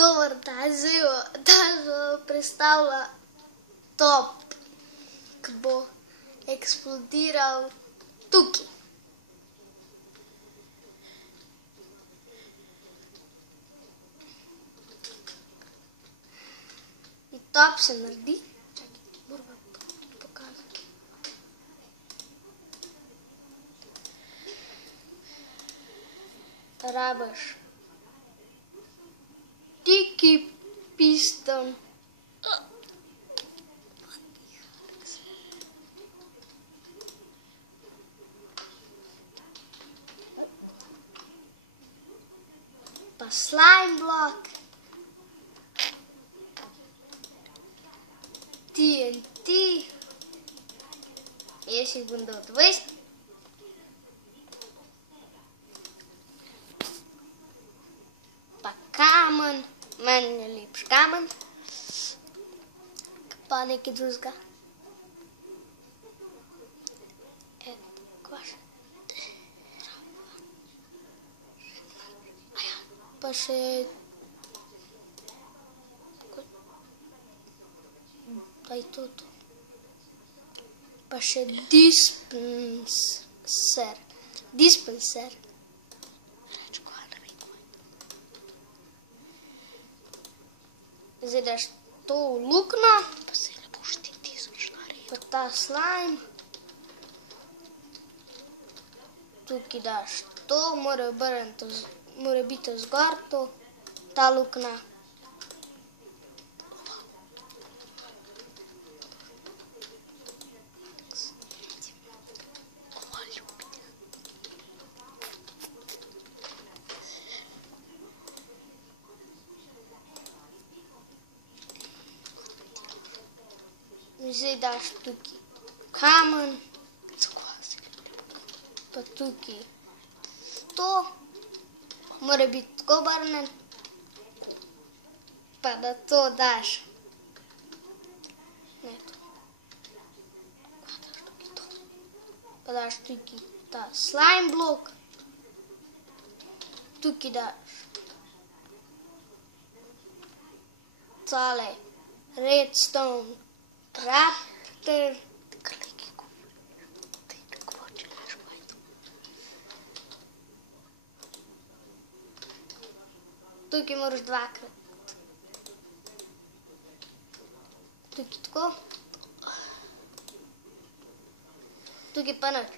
Dober dan, danes predstavlja top, ki bo eksplodiral tukaj. In top se naredi. Moramo pokazati. Rabiš tiki piston. Pa slime blok. TNT. Jaz jih bom dal 20. Pa kamen. Meni je lepš kamen. Pa nekaj drugega. Kva še? Pa še... Pa je to. Pa še dispenser. Zdaj daš to v luknjo. Pa se ne boš ti naredil. Pa ta slime. Tukaj daš to, mora biti zgor to, ta luknja. Zdaj daš tukaj kamen, pa tukaj to, mora biti tako obrnen, pa da to daš, ne to, pa daš tukaj ta slime blok, tukaj daš tale redstone raptor. Tukaj moraš dvakrat. Tukaj tako. Tukaj pa nič.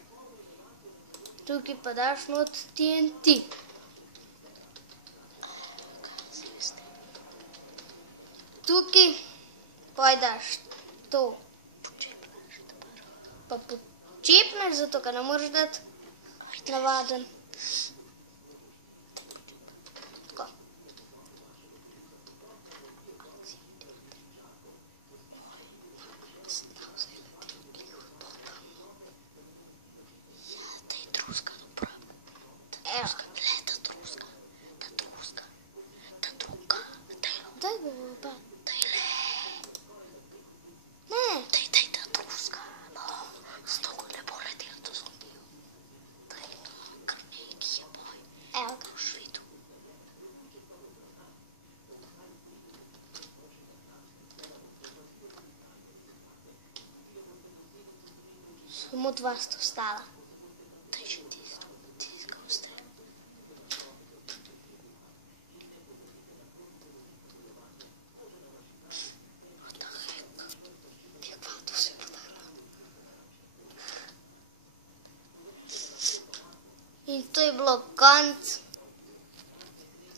Tukaj pa daš not TNT. Tukaj pa daš to. Pa počepneš, zato ker ne moreš dati navaden. Tako. Evo. Daj bo pa. Evo ga. Samo dva sta ostala. In to je bilo konec.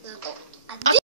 Zato, adijo.